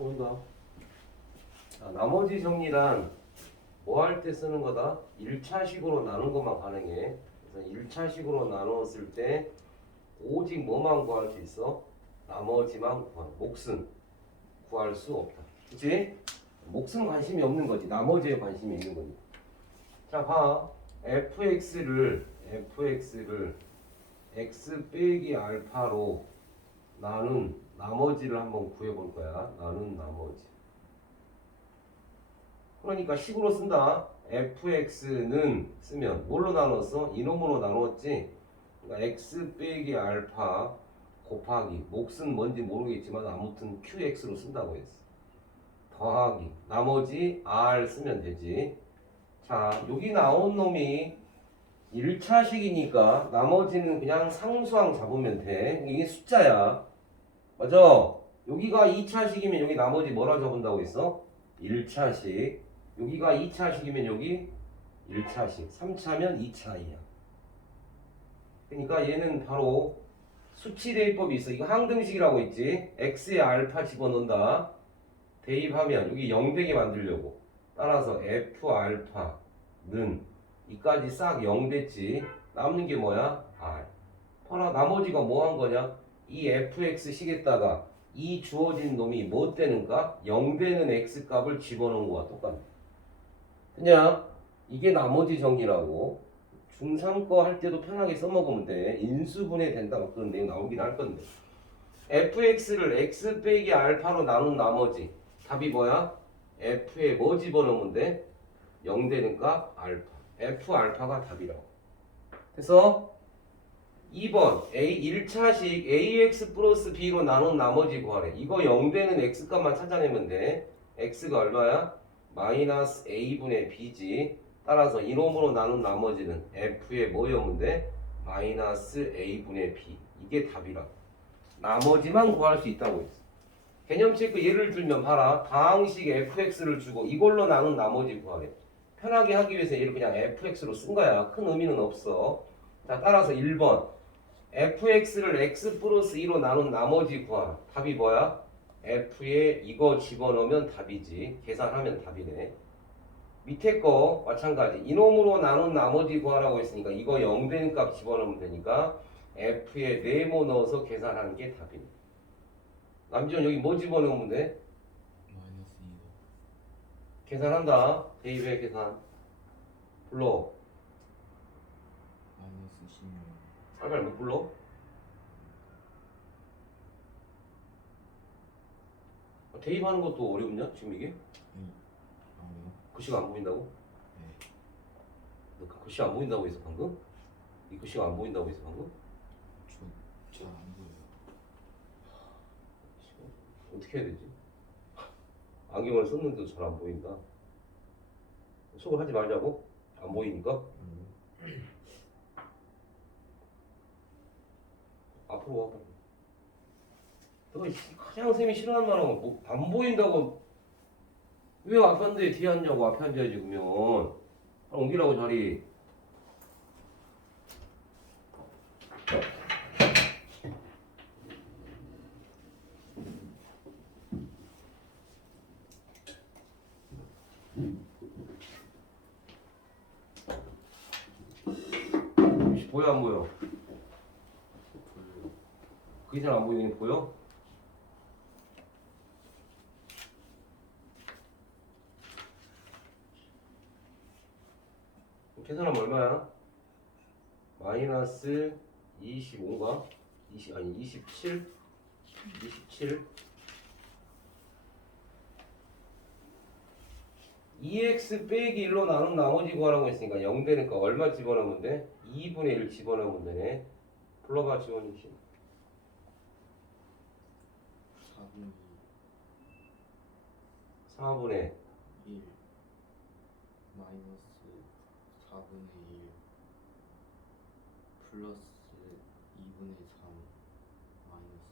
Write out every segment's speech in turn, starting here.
온다. 자, 나머지 정리란 뭐 할 때 쓰는 거다? 1차식으로 나눈 것만 가능해. 그래서 1차식으로 나누었을 때 오직 뭐만 구할 수 있어? 나머지만 구할. 몫은 구할 수 없다. 그치? 몫은 관심이 없는 거지. 나머지에 관심이 있는 거지. 자, 봐. fx를 fx를 x 빼기 알파로 나눈 나머지를 한번 구해볼 거야. 나눈 나머지. 그러니까 식으로 쓴다. fx는 쓰면 뭘로 나눴어? 이놈으로 나누었지. 그러니까 x 빼기 알파 곱하기 몫은 뭔지 모르겠지만 아무튼 qx로 쓴다고 했어. 더하기 나머지 r 쓰면 되지. 자, 여기 나온 놈이 1차식이니까 나머지는 그냥 상수항 잡으면 돼. 이게 숫자야. 맞아? 여기가 2차식이면 여기 나머지 뭐라 적은다고 했어? 1차식. 여기가 2차식이면 여기 1차식. 3차면 2차이야. 그러니까 얘는 바로 수치 대입법이 있어. 이거 항등식이라고 했지. x에 알파 집어넣는다. 대입하면 여기 0 되게 만들려고. 따라서 f 알파는 이까지 싹 0 됐지. 남는 게 뭐야? r. 봐라 나머지가 뭐 한 거냐? 이 fx 식에다가 이 주어진 놈이 뭐 되는가? 0 되는 x 값을 집어넣은 거와 똑같네. 그냥 이게 나머지 정리라고 중3 거 할 때도 편하게 써먹으면 돼. 인수분해 된다 막 그런 내용 나오긴 할 건데. fx를 x 빼기 알파로 나눈 나머지 답이 뭐야? f에 뭐 집어넣으면 돼? 0 되는 값 알파. f 알파가 답이라고. 그래서 2번 A 1차식 ax 플러스 b로 나눈 나머지 구하래. 이거 0 되는 x 값만 찾아내면 돼. x가 얼마야? 마이너스 a분의 b지. 따라서 이놈으로 나눈 나머지는 f에 뭐였면 돼? 마이너스 a분의 b. 이게 답이라고. 나머지만 구할 수 있다고 했어. 개념 체크 예를 들면 봐라. 다항식 fx를 주고 이걸로 나눈 나머지 구하래. 편하게 하기 위해서 얘를 그냥 fx로 쓴 거야. 큰 의미는 없어. 자, 따라서 1번. Fx를 x 플러스 2로 나눈 나머지 구하라. 답이 뭐야? f에 이거 집어넣으면 답이지. 계산하면 답이네. 밑에 거 마찬가지. 이놈으로 나눈 나머지 구하라고 했으니까 이거 0 되는 값 집어넣으면 되니까 f에 네모 넣어서 계산하는 게 답이네. 남지원 여기 뭐 집어넣으면 돼? 마이너스 2도 계산한다. 대입의 계산. 불러. 마이너스 16 빨리빨리 못 불러? 아, 대입하는 것도 어렵냐? 지금 이게? 아니요 글씨가 안 보인다고? 네 너 글씨 안 보인다고 해서 방금? 이 글씨가 안 보인다고 해서 방금? 저잘안 보여요 어떻게 해야 되지? 안경을 썼는데도 잘 안 보인다. 속을 하지 말자고? 안 보이니까? 앞으로. 너가 이 가장 쌤이 싫어하는 말은 뭐, 안 보인다고 왜 앞에 앉는데 뒤에 앉냐고 앞에 앉아야지 그러면 아, 옮기라고 자리 보여 안 보여? 그 이상 안 보이는 게 보여? 계산하면 얼마야? 마이너스 25인가? 20 아니 27 27 2x 빼기 1로 나눈 나머지 구하라고 했으니까 0 되니까 얼마 집어넣으면 돼? 2분의 1 집어넣으면 되네 불러봐 지원이 씨 4분의 4분의 1 마이너스 4분의 1 플러스 2분의 3 마이너스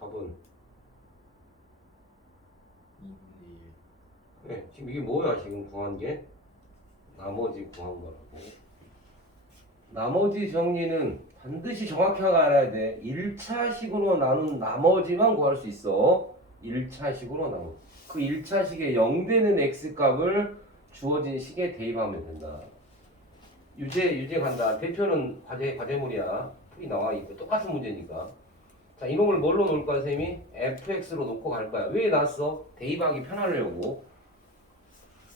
답은 1 2분의 1 네, 지금 이게 뭐야 지금 구한 게? 나머지 구한 거라고. 나머지 정리는 반드시 정확하게 알아야 돼. 1차식으로 나눈 나머지만 구할 수 있어. 1차식으로 나오. 그 1차식에 0되는 x값을 주어진 식에 대입하면 된다. 유제 유제 간다. 대표는 과제 과제물이야. 풀이 나와 있고 똑같은 문제니까. 자 이놈을 뭘로 놓을 거야 쌤이? fx로 놓고 갈 거야. 왜 놨어? 대입하기 편하려고.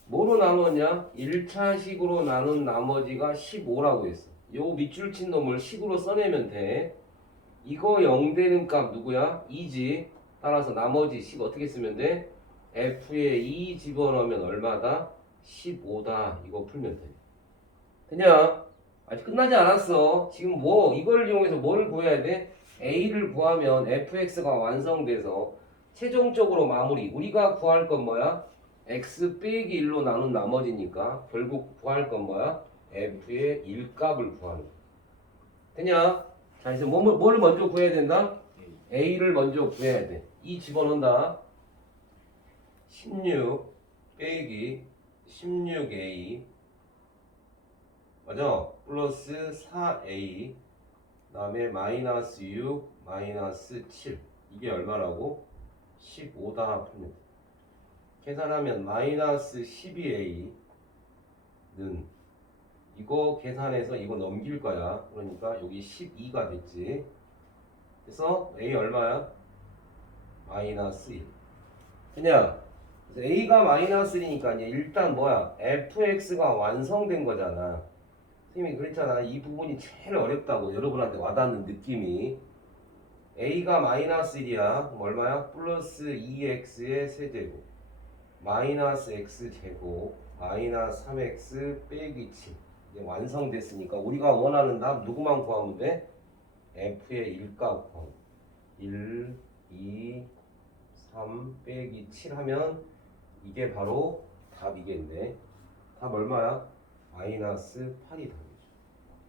뭐로 나눴냐? 1차식으로 나눈 나머지가 15라고 했어. 요 밑줄 친 놈을 식으로 써내면 돼. 이거 0 되는 값 누구야? 2지. 따라서 나머지 10 어떻게 쓰면 돼? F에 2 집어넣으면 얼마다? 15다. 이거 풀면 돼. 되냐? 아직 끝나지 않았어. 지금 뭐 이걸 이용해서 뭘 구해야 돼? a를 구하면 fx가 완성돼서 최종적으로 마무리. 우리가 구할 건 뭐야? x 빼기 1로 나눈 나머지니까 결국 구할 건 뭐야? f의 1값을 구하는 거야. 되냐? 자, 이제 뭐, 뭘 먼저 구해야 된다? A를 먼저 구해야 돼. 이 집어넣는다. 16 빼기 16a 맞아? 플러스 4a 그 다음에 마이너스 6 마이너스 7 이게 얼마라고? 15다 풀면 돼. 계산하면 마이너스 12a는 이거 계산해서 이거 넘길 거야. 그러니까 여기 12가 됐지. 그래서 a 얼마야? 마이너스 1. 그냥 a가 마이너스 1이니까 이제 일단 뭐야? fx가 완성된 거잖아. 선생님이 그랬잖아. 이 부분이 제일 어렵다고 여러분한테 와닿는 느낌이 a가 마이너스 1이야. 그럼 얼마야? 플러스 2x의 세제곱 마이너스 x 제곱 마이너스 3x 빼기 7 이제 완성됐으니까 우리가 원하는 답 누구만 구하면 돼? f의 1값 구하면 1, 2, 3 빼기 7 하면 이게 바로 답이겠네. 답 얼마야? 마이너스 8이 답이죠.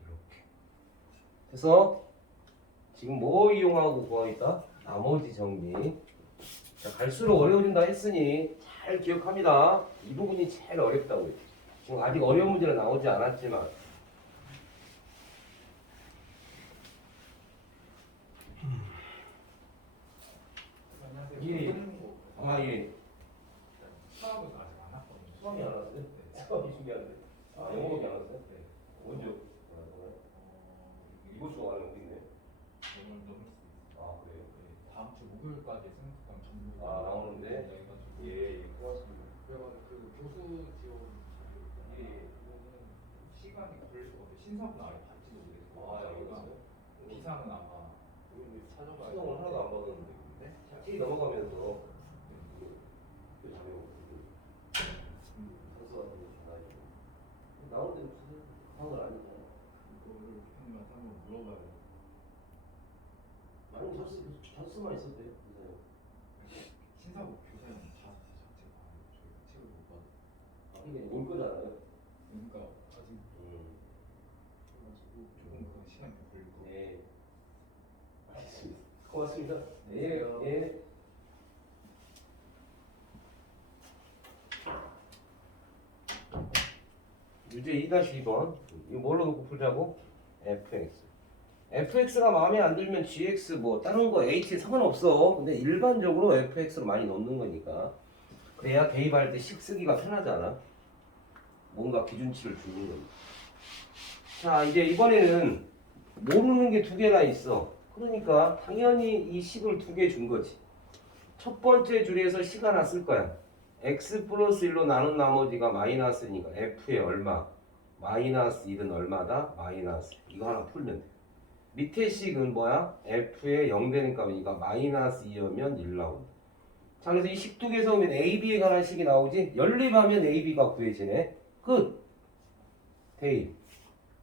이렇게. 그래서 지금 뭐 이용하고 구하있다? 나머지 정리. 자, 갈수록 어려워진다 했으니 잘 기억합니다. 이 부분이 제일 어렵다고 했죠. 지금 아직 어려운 문제는 나오지 않았지만 안녕하세요. 예. 아 예. 아직 안 왔어요? 네. 수학이 중요한데. 아 영어밖에 안 왔어요? 네. 언제? 어, 이거 수업 안에 어디 있네? 오늘 넘을 수도 있어요. 아 그래요? 네. 다음 주 목요일까지 생각했던 전부 아, 나오는데? 해가지고 예, 예, 고맙습니다. 그래가지고 그 교수 지원 예, 예. 그거는 시간이 걸릴 것 같아요. 신사분 아예 받지도 못했고 아, 예, 저희가 알겠어요. 기사는 아마 우리 찾아봐야 수능을 하나도 안 받았는데. 네? 자취 넘어가면서 그 자료 음, 선수한테 전화해주고 나오는데 무슨 상을 아니잖아. 그거를 대표님한테 한번 물어봐요. 아니 찬스 찬스만 있어도 돼. 이사요. 신사부 교사는 다 자체가 저희가 책을 못 받았어요. 아 이게 올 거잖아요. 그러니까 아직 음. 그래가지고 조금 그건 시간이 걸릴 것 같아요. 네. 알겠습니다. 고맙습니다. 예, 안녕하세요. 예. 유제 2-2번 이거 뭘로 놓고 풀자고? fx fx가 마음에 안 들면 gx 뭐 다른 거 h 상관없어. 근데 일반적으로 fx로 많이 넣는 거니까. 그래야 대입할 때식 쓰기가 편하잖아. 뭔가 기준치를 주는 거니까. 자 이제 이번에는 모르는 게 두 개나 있어. 그러니까 당연히 이 식을 두 개 준 거지. 첫 번째 줄에서 식 하나 쓸 거야. X 플러스 1로 나눈 나머지가 마이너스니까 f의 얼마? 마이너스 1은 얼마다? 마이너스. 이거 하나 풀면 돼 밑에 식은 뭐야? f의 0 되는 값이니까 마이너스 2여면 1 나온다. 자 그래서 이 식두개 세우면 ab에 관한 식이 나오지? 연립하면 ab가 구해지네. 끝. 대입.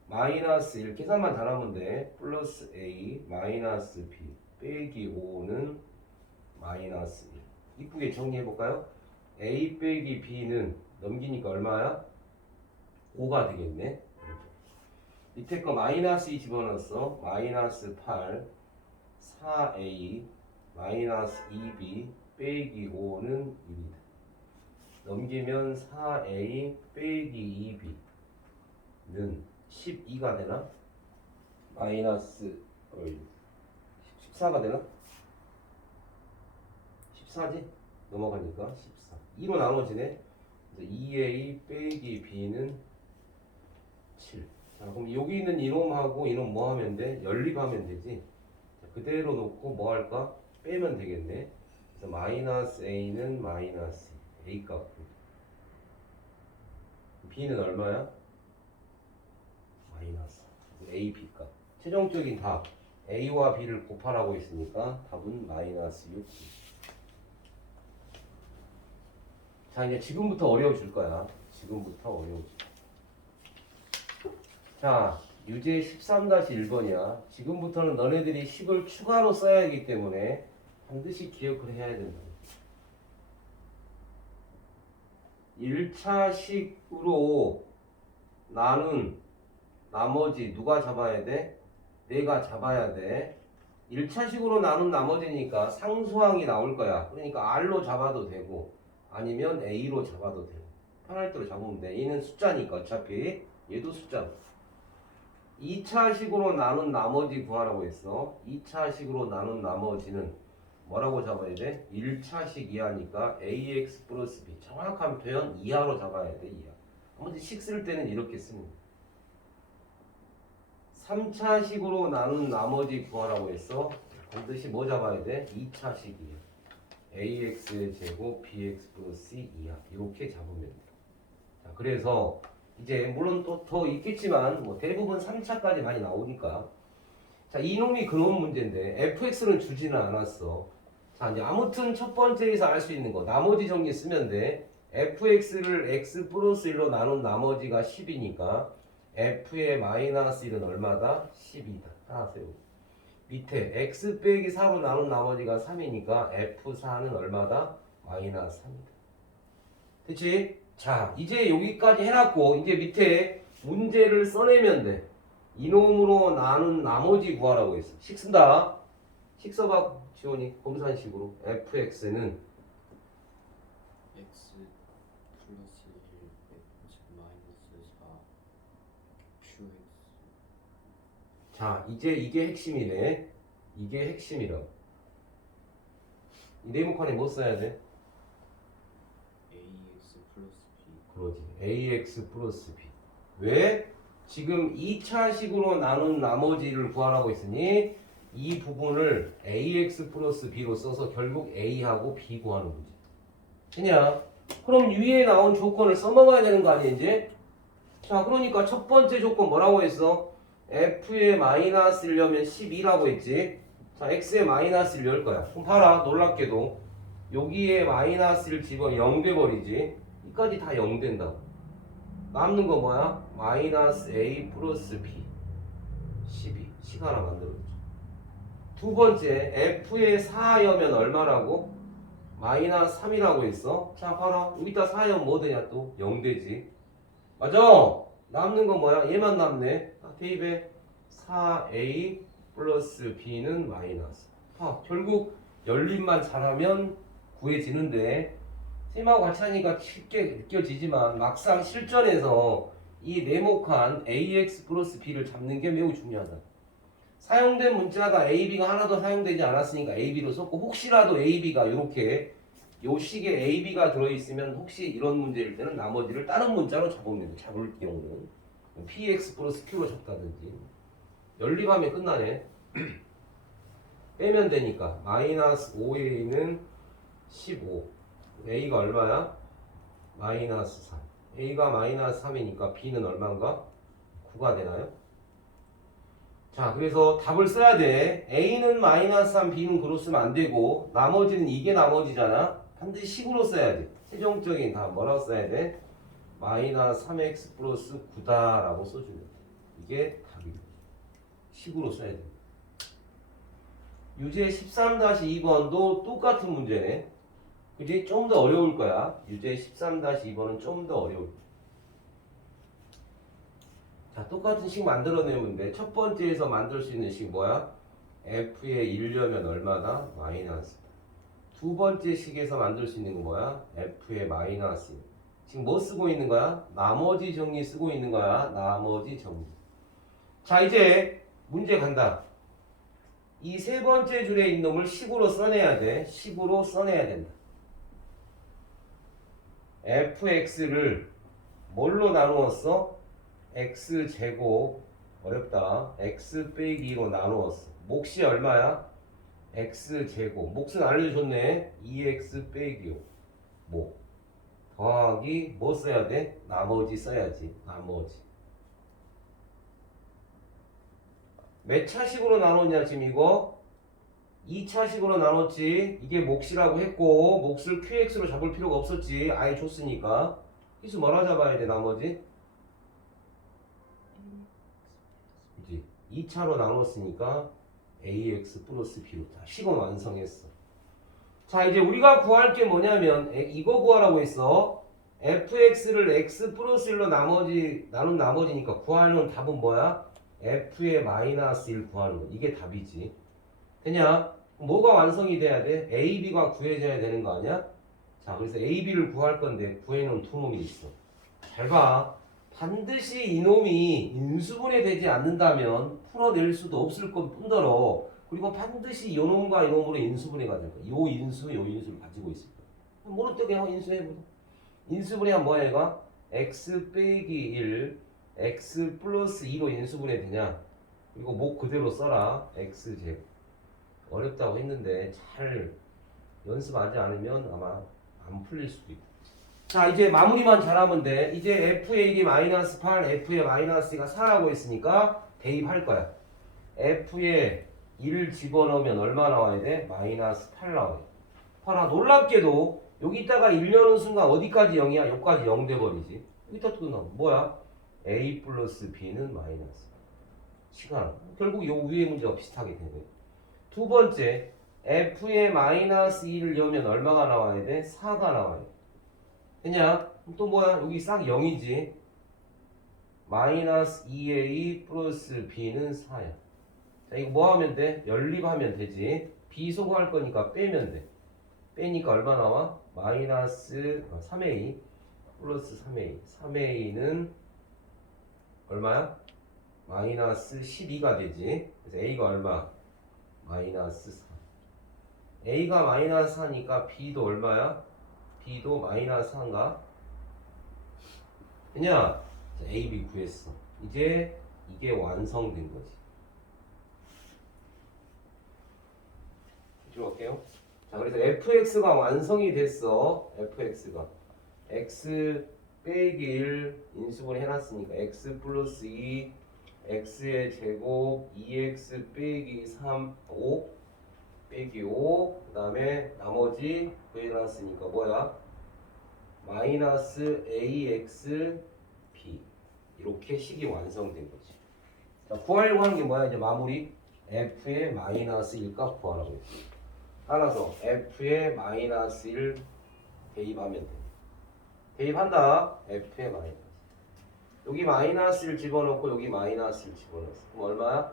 마이너스 1 계산만 잘하면 돼. 플러스 a 마이너스 b. 빼기 5는 마이너스 1 이쁘게 정리해 볼까요? a 빼기 b는 넘기니까 얼마야? 5가 되겠네 밑에 거 마이너스 2 집어넣었어 마이너스 8 4a 마이너스 2b 빼기 5는 1이다 넘기면 4a 빼기 2b는 12가 되나? 마이너스 어이, 14가 되나? 14지? 넘어가니까 14. 2로 나눠지네. 그래서 2a 빼기 b는 7. 자, 그럼 여기 있는 이놈하고 이놈 뭐 하면 돼? 연립하면 되지. 자, 그대로 놓고 뭐 할까? 빼면 되겠네. 그래서 마이너스 a는 마이너스 a 값. b는 얼마야? 마이너스 a b 값. 최종적인 답 a와 b를 곱하라고 했으니까 답은 마이너스 6. 자 이제 지금부터 어려워질 거야. 지금부터 어려워질. 자 유제 13-1번이야. 지금부터는 너네들이 10을 추가로 써야 하기 때문에 반드시 기억을 해야 된다. 1차식으로 나눈 나머지 누가 잡아야 돼? 내가 잡아야 돼. 1차식으로 나눈 나머지니까 상수항이 나올 거야. 그러니까 R로 잡아도 되고 아니면 A로 잡아도 되고 편할 대로 잡으면 돼. 얘는 숫자니까 어차피 얘도 숫자. 2차식으로 나눈 나머지 구하라고 했어. 2차식으로 나눈 나머지는 뭐라고 잡아야 돼? 1차식 이하니까 AX 플러스 B. 정확한 표현 이하로 잡아야 돼. 이하. 아무튼 식 쓸 때는 이렇게 씁니다. 3차식으로 나눈 나머지 구하라고 했어. 반드시 뭐 잡아야 돼? 2차식이에요. ax 제곱 bx 플러스 c 이하 이렇게 잡으면 돼. 자, 그래서 이제 물론 또 더 있겠지만 뭐 대부분 3차까지 많이 나오니까 자 이놈이 그런 문제인데 fx는 주지는 않았어. 자 이제 아무튼 첫 번째에서 알 수 있는 거 나머지 정리 쓰면 돼. fx를 x 플러스 1로 나눈 나머지가 10이니까 f의 마이너스 1은 얼마다? 10이다. 하나 세우고. 밑에 x 빼기 4로 나눈 나머지가 3이니까 f4는 얼마다? 마이너스 3이다. 그치? 자, 이제 여기까지 해놨고, 이제 밑에 문제를 써내면 돼. 이놈으로 나눈 나머지 구하라고 했어. 식 쓴다. 식 써봐, 지원이. 검산식으로. fx는 x 플러스 1 x 마이너스 4 qx 자, 이제 이게 핵심이네. 이게 핵심이라. 이 네모칸에 뭐 써야 돼? ax 플러스 b 그러지. ax 플러스 b. 왜? 지금 2차식으로 나눈 나머지를 구하라고 했으니 이 부분을 ax 플러스 b로 써서 결국 a하고 b 구하는 문제. 그냥 그럼 위에 나온 조건을 써먹어야 되는 거 아니야 이제? 자 그러니까 첫 번째 조건 뭐라고 했어? f의 마이너스려면 12라고 했지. 자 x의 마이너스를 열 거야. 그럼 봐라 놀랍게도 여기에 마이너스를 집어 0 돼버리지. 이까지 다 0 된다고. 남는 거 뭐야? 마이너스 a 플러스 b 12식 하나 만들어줘. 두 번째 f의 4여면 얼마라고? 마이너스 3이라고 했어. 자 봐라 여기다 4여 뭐 되냐 또 0 되지. 맞아. 남는 건 뭐야? 얘만 남네. 아, 대입에 4a 플러스 b는 마이너스. 봐 결국 열림만 잘하면 구해지는데 쌤하고 같이 하니까 쉽게 느껴지지만 막상 실전에서 이 네모칸 ax 플러스 b를 잡는 게 매우 중요하다. 사용된 문자가 a, b가 하나도 사용되지 않았으니까 a, b로 썼고 혹시라도 a, b가 이렇게 요 식에 a, b가 들어있으면 혹시 이런 문제일 때는 나머지를 다른 문자로 돼. 잡을 경우는 px 플러스 q로 잡다든지 연립하면 끝나네. 빼면 되니까 마이너스 5a는 15 a가 얼마야? 마이너스 3 a가 마이너스 3이니까 b는 얼마인가? 9가 되나요? 자 그래서 답을 써야 돼 a는 마이너스 3 b는 그로 쓰면 안 되고 나머지는 이게 나머지잖아 반드시 식으로 써야 돼 최종적인 답 뭐라고 써야 돼? 마이너스 3x 플러스 9다 라고 써주면 돼 이게 답이에요 식으로 써야 돼 유제 13-2번도 똑같은 문제네 그지? 좀 더 어려울 거야. 유제 13-2번은 좀 더 어려울 거야. 자, 똑같은 식 만들어내면 돼. 첫 번째에서 만들 수 있는 식 뭐야? f의 1려면 얼마다? 마이너스. 두 번째 식에서 만들 수 있는 건 뭐야? f의 마이너스. 지금 뭐 쓰고 있는 거야? 나머지 정리 쓰고 있는 거야. 나머지 정리. 자, 이제 문제 간다. 이 세 번째 줄에 있는 놈을 식으로 써내야 돼. 식으로 써내야 된다. Fx를 뭘로 나누었어? x 제곱 어렵다. x 빼기 2로 나누었어. 몫이 얼마야? x 제곱. 몫은 알려줬네. 2x 빼기 5. 목. 더하기 뭐 써야 돼? 나머지 써야지. 나머지. 몇 차식으로 나눴냐 지금 이거? 2차식으로 나눴지. 이게 몫이라고 했고 몫을 QX로 잡을 필요가 없었지. 아예 줬으니까. 그래서 뭐라 잡아야 돼 나머지? 그지 2차로 나눴으니까 AX 플러스 B로 자 식은 완성했어 자 이제 우리가 구할 게 뭐냐면 에, 이거 구하라고 했어 fx를 x 플러스 1로 나머지 나눈 나머지니까 구하는 답은 뭐야? f의 마이너스 1 구하는 거 이게 답이지 되냐? 뭐가 완성이 돼야 돼? a, b가 구해져야 되는 거 아니야? 자 그래서 a, b를 구할 건데 구해놓은 두 놈이 있어 잘 봐 반드시 이놈이 인수분해 되지 않는다면 풀어낼 수도 없을 것 뿐더러 그리고 반드시 이놈과 이놈으로 인수분해가 될 거야. 요 인수, 요 인수를 가지고 있을 거야. 모를 때 그냥 인수해보자. 인수분해하면 뭐야 얘가? x 빼기 1, x 플러스 2로 인수분해 되냐? 그리고 목 그대로 써라. x 제곱. 어렵다고 했는데 잘 연습하지 않으면 아마 안 풀릴 수도 있고. 자 이제 마무리만 잘하면 돼 이제 f의 1이 마이너스 8 f의 마이너스 2가 4라고 했으니까 대입할 거야 f의 1을 집어넣으면 얼마 나와야 돼? 마이너스 8 나와요 봐라 놀랍게도 여기다가 1 여는 순간 어디까지 0이야? 여기까지 0 돼버리지 여기다 또 넣어 뭐야? a 플러스 b는 마이너스 시간 결국 요 위에 문제가 비슷하게 되네 두 번째 f의 마이너스 2를 넣으면 얼마가 나와야 돼? 4가 나와요 되냐? 그럼 또 뭐야? 여기 싹 0이지. 마이너스 2a 플러스 b는 4야. 자, 이거 뭐 하면 돼? 연립하면 되지. b 소거할 거니까 빼면 돼. 빼니까 얼마 나와? 마이너스 3a 플러스 3a. 3a는 얼마야? 마이너스 12가 되지. 그래서 a가 얼마? 마이너스 4. a가 마이너스 4니까 b도 얼마야? b도 마이너스 4인가? 그냥 a, b 구했어. 이제 이게 완성된 거지. 들어갈게요. 자, 그래서 fx가 완성이 됐어. fx가 x 빼기 1 인수분해 해놨으니까 x 플러스 2 x의 제곱 2x 빼기 3 5 빼기 5 그다음에 나머지 구해놨으니까 뭐야? 마이너스 ax b 이렇게 식이 완성된 거지. 자, 구하려고 하는 게 뭐야? 이제 마무리 f의 마이너스 1값 구하라고 했어. 따라서 f의 마이너스 1 대입하면 돼. 대입한다. f의 마이너스. 여기 마이너스 1 집어넣고 여기 마이너스 1 집어넣었어. 그럼 얼마야?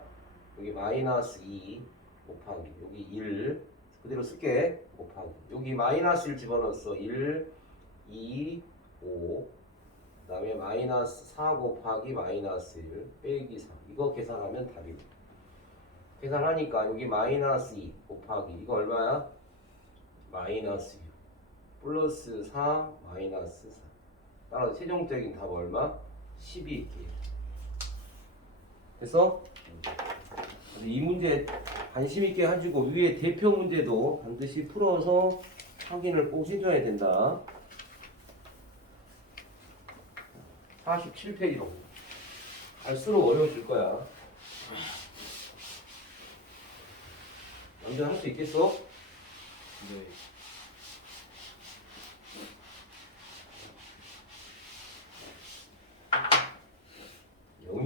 여기 마이너스 2 곱하기 여기 1 그대로 쓸게 곱하기 여기 마이너스 1 집어넣었어 1 2 5 그다음에 마이너스 4 곱하기 마이너스 1 빼기 3 이거 계산하면 답입니다 계산하니까 여기 마이너스 2 곱하기 이거 얼마야? 마이너스 6 플러스 4 마이너스 4 따라서 최종적인 답 얼마? 12 그래서 이 문제 관심 있게 가지고 위에 대표 문제도 반드시 풀어서 확인을 꼭 해줘야 된다. 47페이지로 갈수록 어려워질 거야. 완전 할 수 있겠어? 네.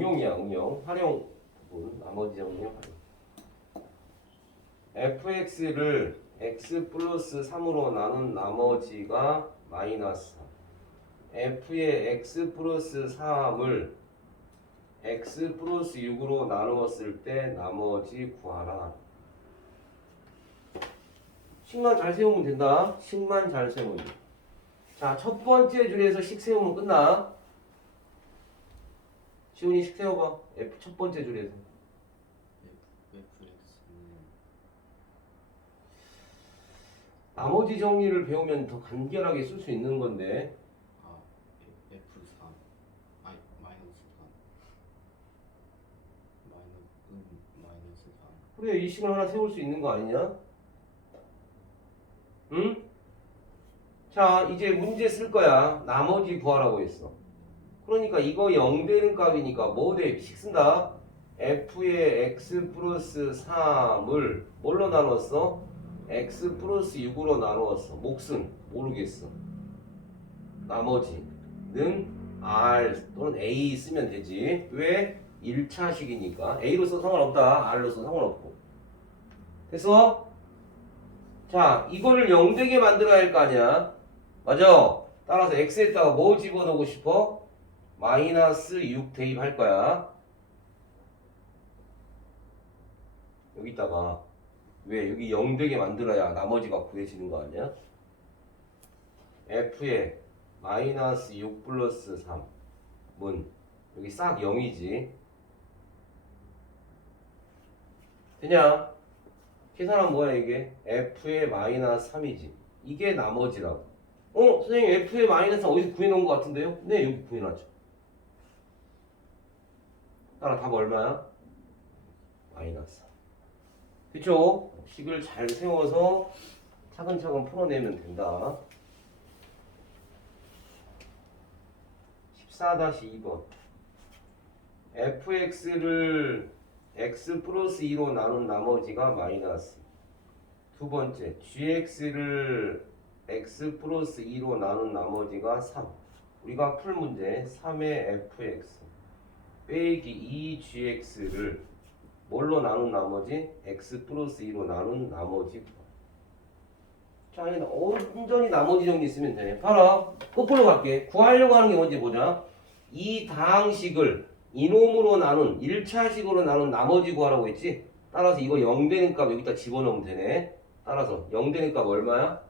응용이야 응용. 활용 부분 나머지 활용. fx를 x 플러스 3으로 나눈 나머지가 마이너스 3 f의 x 플러스 3을 x 플러스 6으로 나누었을 때 나머지 구하라. 식만 잘 세우면 된다. 식만 잘 세우면. 돼. 자, 첫 번째 줄에서 식 세우면 끝나. 시훈이식 세워봐. F 첫 번째 줄에서. fx는 음. 나머지 정리를 배우면 더 간결하게 쓸 수 있는 건데 아 f3 아니 마이너스 3 마이너스 음 마이너스 3 그래 이 식을 하나 세울 수 있는 거 아니냐? 응? 자 이제 문제 쓸 거야. 나머지 구하라고 했어. 그러니까 이거 0 되는 값이니까 뭐 대식 쓴다? f의 x 플러스 3을 뭘로 나눴어? x 플러스 6으로 나누었어. 몫은 모르겠어. 나머지는 r 또는 a 쓰면 되지. 왜? 1차식이니까. A로 써 상관없다. R로 써 상관없고. 그래서 자 이거를 0 되게 만들어야 할 거 아니야. 맞아? 따라서 X에다가 뭐 집어넣고 싶어? 마이너스 6 대입할 거야 여기다가 왜 여기 0 되게 만들어야 나머지가 구해지는 거 아니야? F에 마이너스 6 플러스 3은 여기 싹 0이지 되냐? 계산하면 뭐야 이게? F의 마이너스 3이지. 이게 나머지라고. 어? 선생님 F의 마이너스 3 어디서 구해놓은 것 같은데요? 네 여기 구해놨죠. 따라 답 얼마야? 마이너스 3. 그쵸? 식을 잘 세워서 차근차근 풀어내면 된다. 14-2번 fx를 x 플러스 2로 나눈 나머지가 마이너스 두 번째 gx를 x 플러스 2로 나눈 나머지가 3 우리가 풀 문제 3의 fx 빼기 2gx를 뭘로 나눈 나머지 x 플러스 2로 나눈 나머지 자, 아니, 온전히 나머지 정리 쓰면 돼. 봐라. 거꾸로 갈게. 구하려고 하는 게 뭔지 보자. 이 다항식을 이놈으로 나눈 1차식으로 나눈 나머지 구하라고 했지? 따라서 이거 0 되는 값 여기다 집어넣으면 되네. 따라서 0 되는 값 얼마야?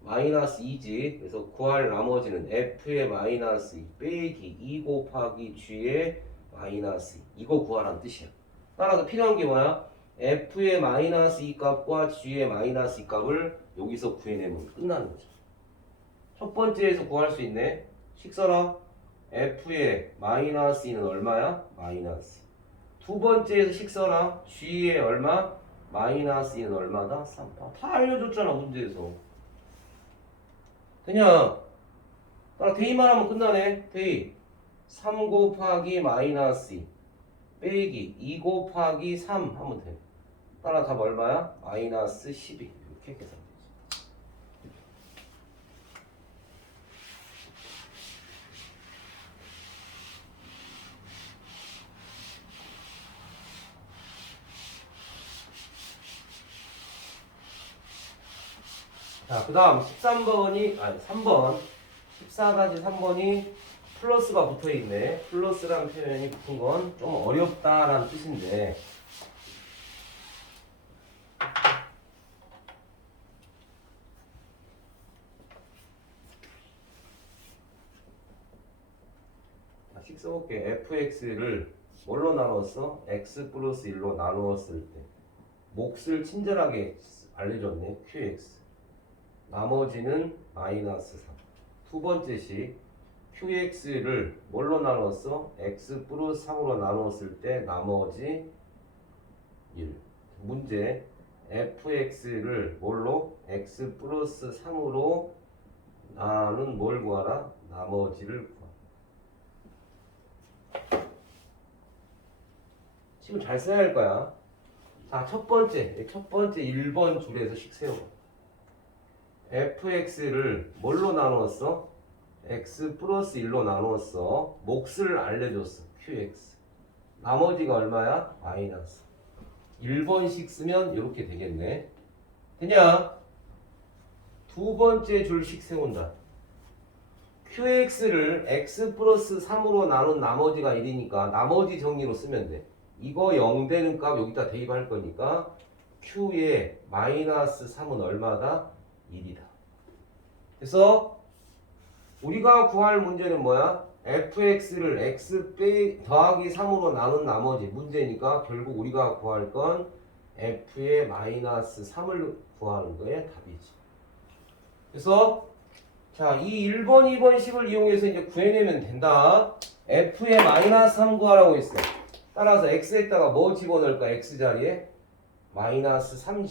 마이너스 2지. 그래서 구할 나머지는 f의 마이너스 2 빼기 2 곱하기 g의 마이너스 2. 이거 구하라는 뜻이야. 따라서 필요한 게 뭐야? f의 마이너스 2 값과 g의 마이너스 2 값을 여기서 구해내면 끝나는 거죠. 첫 번째에서 구할 수 있네. 식 써라. f의 마이너스 2는 얼마야? 마이너스. 두 번째에서 식 써라. g의 얼마? 마이너스 2는 얼마다? 3. 아, 다 알려줬잖아 문제에서. 그냥 따라 대입만 하면 끝나네. 대입. 3 곱하기 마이너스 2 빼기 2 곱하기 3 하면 돼. 따라 답 얼마야? 마이너스 12 이렇게 계산. 자, 그 다음 13번이, 아니, 3번. 14-3번이 플러스가 붙어 있네. 플러스라는 표현이 붙은 건 좀 어렵다라는 뜻인데. 자, 식 써볼게. fx를 뭘로 나눴어? x 플러스 1로 나누었을 때. 몫을 친절하게 알려줬네. qx. 나머지는 마이너스 3. 두 번째 식 qx를 뭘로 나눴어? x 플러스 3으로 나눴을 때 나머지 1. 문제 fx를 뭘로? x 플러스 3으로 나는 뭘 구하라? 나머지를 구하. 식을 잘 써야 할 거야. 자, 첫 번째, 첫 번째 1번 줄에서 식 세워. fx를 뭘로 나누었어? X 플러스 1로 나누었어. 몫을 알려줬어. qx. 나머지가 얼마야? 마이너스. 1번씩 쓰면 이렇게 되겠네. 되냐? 두 번째 줄씩 세운다. qx를 x 플러스 3으로 나눈 나머지가 1이니까 나머지 정리로 쓰면 돼. 이거 0 되는 값 여기다 대입할 거니까 q의 마이너스 3은 얼마다? 1이다. 그래서 우리가 구할 문제는 뭐야? fx를 x 빼 더하기 3으로 나눈 나머지 문제니까 결국 우리가 구할 건 f의 마이너스 3을 구하는 거에 답이지. 그래서 자, 이 1번, 2번 식을 이용해서 이제 구해내면 된다. f의 마이너스 3 구하라고 했어. 따라서 x에다가 뭐 집어넣을까? x 자리에 마이너스 3